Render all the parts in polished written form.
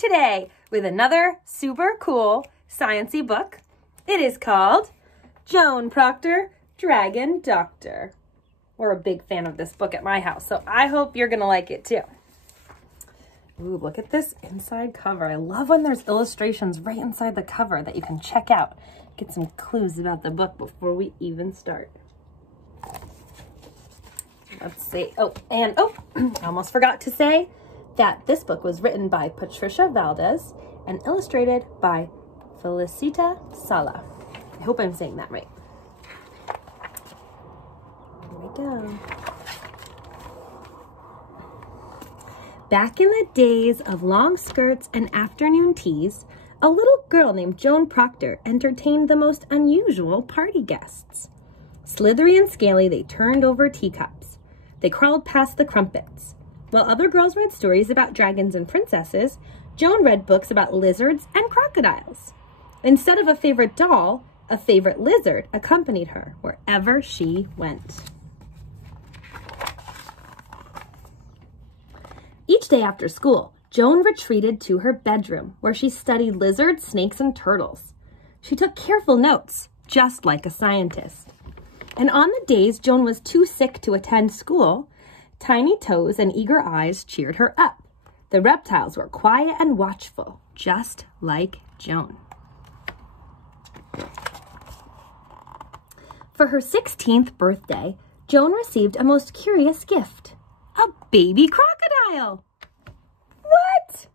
today with another super cool sciencey book. It is called Joan, Proctor, Dragon Doctor. We're a big fan of this book at my house, so I hope you're gonna like it too. Ooh, look at this inside cover. I love when there's illustrations right inside the cover that you can check out. Get some clues about the book before we even start. Let's see. I almost forgot to say that this book was written by Patricia Valdez and illustrated by Felicita Sala. I hope I'm saying that right. Here we go. Back in the days of long skirts and afternoon teas, a little girl named Joan Proctor entertained the most unusual party guests. Slithery and scaly, they turned over teacups. They crawled past the crumpets. While other girls read stories about dragons and princesses, Joan read books about lizards and crocodiles. Instead of a favorite doll, a favorite lizard accompanied her wherever she went. Each day after school, Joan retreated to her bedroom where she studied lizards, snakes, and turtles. She took careful notes, just like a scientist. And on the days Joan was too sick to attend school, tiny toes and eager eyes cheered her up. The reptiles were quiet and watchful, just like Joan. For her 16th birthday, Joan received a most curious gift. A baby crocodile! What?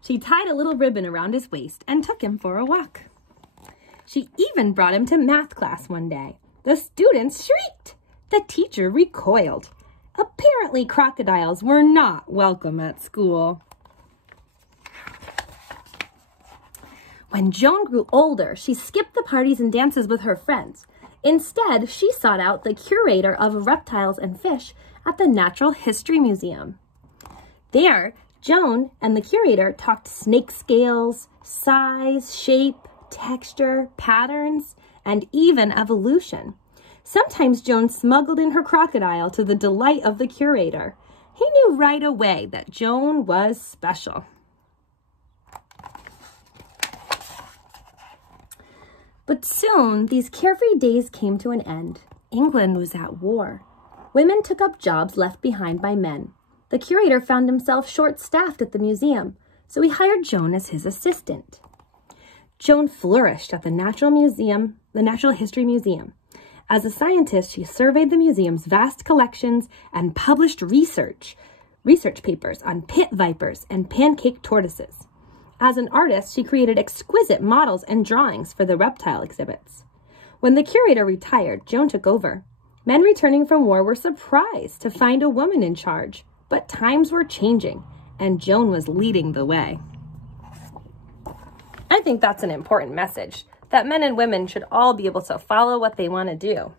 She tied a little ribbon around his waist and took him for a walk. She even brought him to math class one day. The students shrieked. The teacher recoiled. Apparently, crocodiles were not welcome at school. When Joan grew older, she skipped the parties and dances with her friends. Instead, she sought out the curator of reptiles and fish at the Natural History Museum. There, Joan and the curator talked snake scales, size, shape, texture, patterns, and even evolution. Sometimes Joan smuggled in her crocodile to the delight of the curator. He knew right away that Joan was special. But soon, these carefree days came to an end. England was at war. Women took up jobs left behind by men. The curator found himself short-staffed at the museum, so he hired Joan as his assistant. Joan flourished at the Natural History Museum. As a scientist, she surveyed the museum's vast collections and published research papers on pit vipers and pancake tortoises. As an artist, she created exquisite models and drawings for the reptile exhibits. When the curator retired, Joan took over. Men returning from war were surprised to find a woman in charge, but times were changing, and Joan was leading the way. I think that's an important message, that men and women should all be able to follow what they want to do.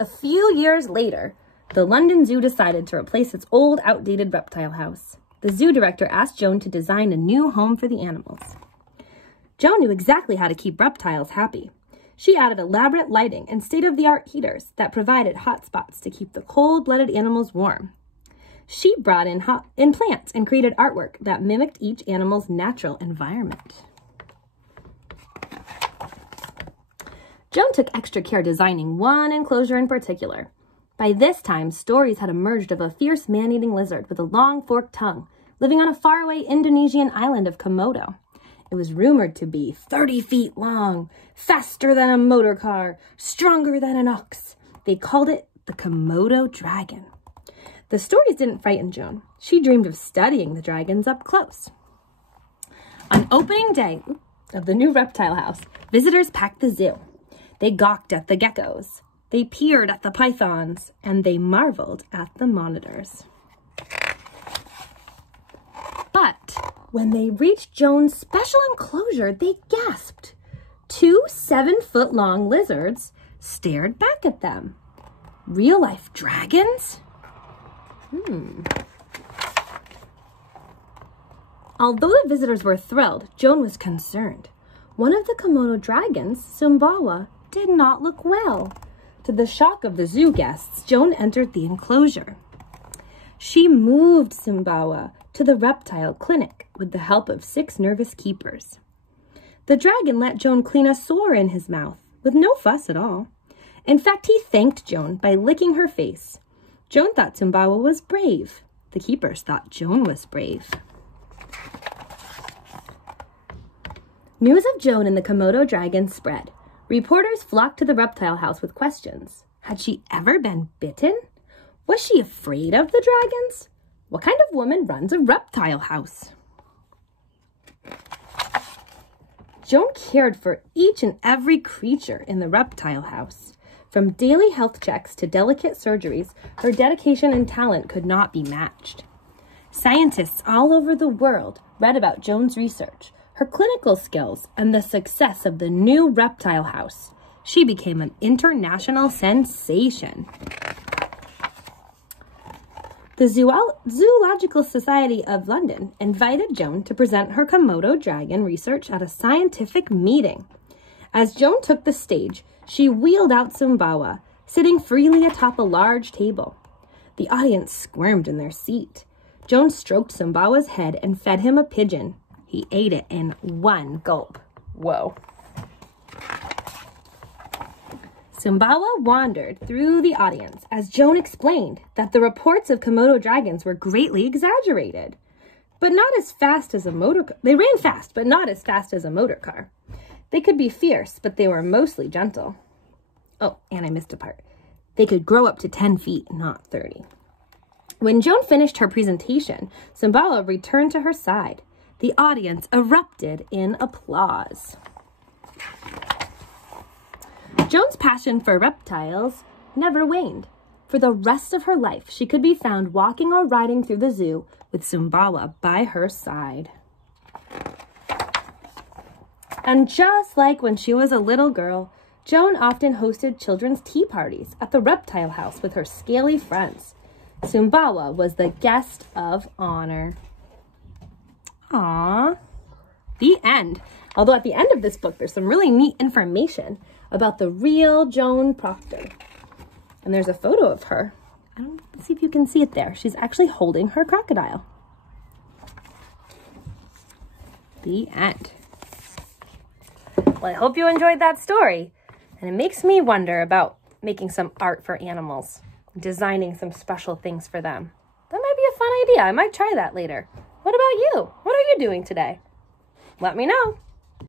A few years later, the London Zoo decided to replace its old, outdated reptile house. The zoo director asked Joan to design a new home for the animals. Joan knew exactly how to keep reptiles happy. She added elaborate lighting and state-of-the-art heaters that provided hot spots to keep the cold-blooded animals warm. She brought in plants and created artwork that mimicked each animal's natural environment. Joan took extra care designing one enclosure in particular. By this time, stories had emerged of a fierce man-eating lizard with a long forked tongue living on a faraway Indonesian island of Komodo. It was rumored to be 30 feet long, faster than a motor car, stronger than an ox. They called it the Komodo dragon. The stories didn't frighten Joan. She dreamed of studying the dragons up close. On opening day of the new reptile house, visitors packed the zoo. They gawked at the geckos. They peered at the pythons, and they marveled at the monitors. But when they reached Joan's special enclosure, they gasped. 2 7-foot-long lizards stared back at them. Real-life dragons? Although the visitors were thrilled, Joan was concerned. One of the Komodo dragons, Sumbawa, did not look well. To the shock of the zoo guests, Joan entered the enclosure. She moved Sumbawa to the reptile clinic with the help of 6 nervous keepers. The dragon let Joan clean a sore in his mouth with no fuss at all. In fact, he thanked Joan by licking her face. Joan thought Sumbawa was brave. The keepers thought Joan was brave. News of Joan and the Komodo dragon spread. Reporters flocked to the reptile house with questions. Had she ever been bitten? Was she afraid of the dragons? What kind of woman runs a reptile house? Joan cared for each and every creature in the reptile house. From daily health checks to delicate surgeries, her dedication and talent could not be matched. Scientists all over the world read about Joan's research, her clinical skills, and the success of the new reptile house. She became an international sensation. The Zoological Society of London invited Joan to present her Komodo dragon research at a scientific meeting. As Joan took the stage, she wheeled out Sumbawa, sitting freely atop a large table. The audience squirmed in their seat. Joan stroked Sumbawa's head and fed him a pigeon. He ate it in one gulp. Whoa. Sumbawa wandered through the audience as Joan explained that the reports of Komodo dragons were greatly exaggerated, but not as fast as a motor car. They ran fast, but not as fast as a motor car. They could be fierce, but they were mostly gentle. Oh, and I missed a part. They could grow up to 10 feet, not 30. When Joan finished her presentation, Sumbawa returned to her side. The audience erupted in applause. Joan's passion for reptiles never waned. For the rest of her life, she could be found walking or riding through the zoo with Sumbawa by her side. And just like when she was a little girl, Joan often hosted children's tea parties at the reptile house with her scaly friends. Sumbawa was the guest of honor. Aww. The end. Although at the end of this book, there's some really neat information about the real Joan Proctor. And there's a photo of her. Let's see if you can see it there. She's actually holding her crocodile. The end. Well, I hope you enjoyed that story. And it makes me wonder about making some art for animals, designing some special things for them. That might be a fun idea. I might try that later. What about you? What are you doing today? Let me know.